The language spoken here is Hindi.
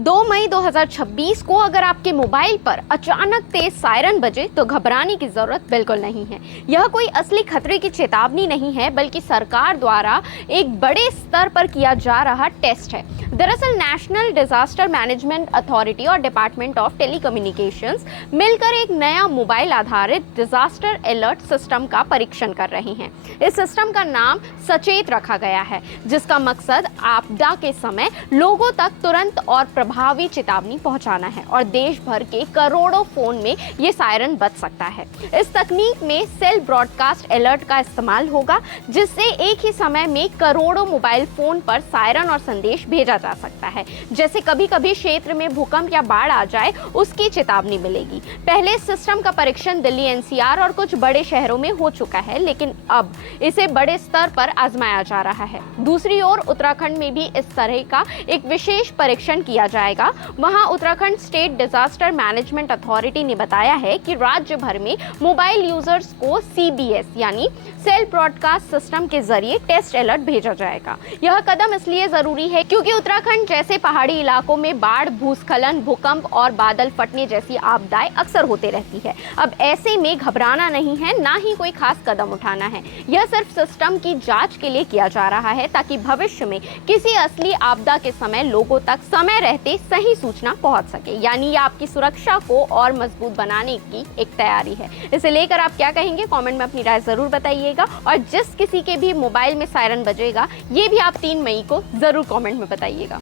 2 मई 2026 को अगर आपके मोबाइल पर अचानक तेज सायरन बजे तो घबराने की जरूरत बिल्कुल नहीं है। यह कोई असली खतरे की चेतावनी नहीं है, बल्कि सरकार द्वारा एक बड़े स्तर पर किया जा रहा टेस्ट है। दरअसल नेशनल डिजास्टर मैनेजमेंट अथॉरिटी और डिपार्टमेंट ऑफ टेलीकम्युनिकेशंस मिलकर एक नया मोबाइल आधारित डिजास्टर अलर्ट सिस्टम का परीक्षण कर रहे हैं। इस सिस्टम का नाम सचेत रखा गया है, जिसका मकसद आपदा के समय लोगों तक तुरंत और प्रभावी चेतावनी पहुंचाना है और देश भर के करोड़ों फोन में ये सायरन बज सकता है। इस तकनीक में सेल ब्रॉडकास्ट अलर्ट का इस्तेमाल होगा, जिससे एक ही समय में करोड़ों मोबाइल फोन पर सायरन और संदेश भेजा जा सकता है। जैसे कभी कभी क्षेत्र में भूकंप या बाढ़ आ जाए, उसकी चेतावनी मिलेगी। पहले इस सिस्टम का परीक्षण दिल्ली, एनसीआर और कुछ बड़े शहरों में हो चुका है, लेकिन अब इसे बड़े स्तर पर आजमाया जा रहा है। दूसरी ओर उत्तराखंड में भी इस तरह का एक विशेष परीक्षण किया जाएगा। वहां Uttarakhand state disaster management authority ने बताया है कि राज्य भर में मोबाइल यूजर्स को सीबीएस यानी सेल ब्रॉडकास्ट सिस्टम के जरिए टेस्ट अलर्ट भेजा जाएगा। यह कदम इसलिए जरूरी है क्योंकि उत्तराखंड जैसे पहाड़ी इलाकों में बाढ़, भूस्खलन, भूकंप और बादल फटने जैसी आपदाएं अक्सर होते रहती है। अब ऐसे में घबराना नहीं है, ना ही कोई खास कदम उठाना है। यह सिर्फ सिस्टम की जांच के लिए किया जा रहा है, ताकि भविष्य में किसी असली आपदा के समय लोगों तक समय रहते सही सूचना पहुंच सके। यानी ये आपकी सुरक्षा को और मजबूत बनाने की एक तैयारी है। इसे लेकर आप क्या कहेंगे? कमेंट में अपनी राय जरूर बताइएगा, और जिस किसी के भी मोबाइल में सायरन बजेगा, ये भी आप 3 मई को जरूर कमेंट में बताइएगा।